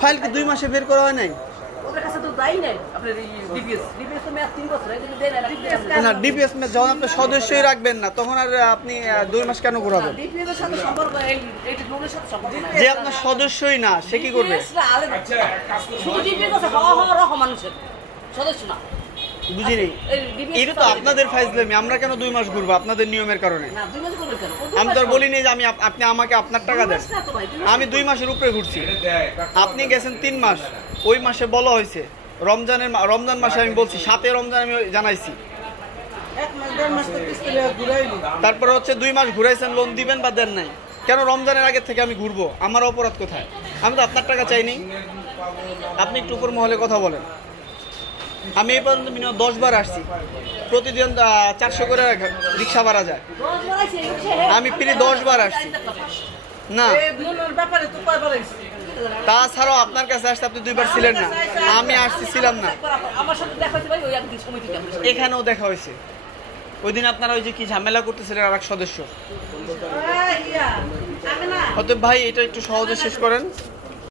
File কি 2 মাসে বের করা হয় নাই? না ডিপিএস মে যখন আপনি সদস্যই রাখবেন না তখন আর আপনি 2 মাস কেন ঘোরাবেন? যে আপনার সদস্যই না সে কি করবে? বুঝিনি, এটা তো আপনাদের ফাইজলামি। আমরা কেন 2 মাস ঘুরবো আপনাদের নিয়মের কারণে? আমি তো আর বলিনি যে আপনি আমাকে আপনার টাকা দেন। আমি 2 মাসের উপরে ঘুরছি, আপনি গেছেন 3 মাস। ওই মাসে বলা হয়েছে রমজান মাসে আমি বলছি 7 রমজান আমি জানাইছি। তারপরে হচ্ছে 2 মাস ঘুরাইছেন, লোন দিবেন বা দেন নাই। কেন রমজানের আগে থেকে আমি ঘুরবো? আমার অপরাধ কোথায়? আমি তো আপনার টাকা চাইনি। আপনি একটু উপর মহলে কথা বলেন। আমি এই পর্যন্ত মিনিমাম 10 বার আসছি, প্রতিদিন 400 করে রিক্সা ভাড়া যায়। আমি প্রায় 10 বার আসছি না। তাছাড়াও আপনার কাছে আসতে আপনি 2 বার ছিলেন না, আমি আসছি ছিলাম না। এখানেও দেখা হয়েছে। ওই দিন আপনারা ওই যে কি ঝামেলা করতেছিলেন আর এক সদস্য। অতএব ভাই এটা একটু সহজে শেষ করেন।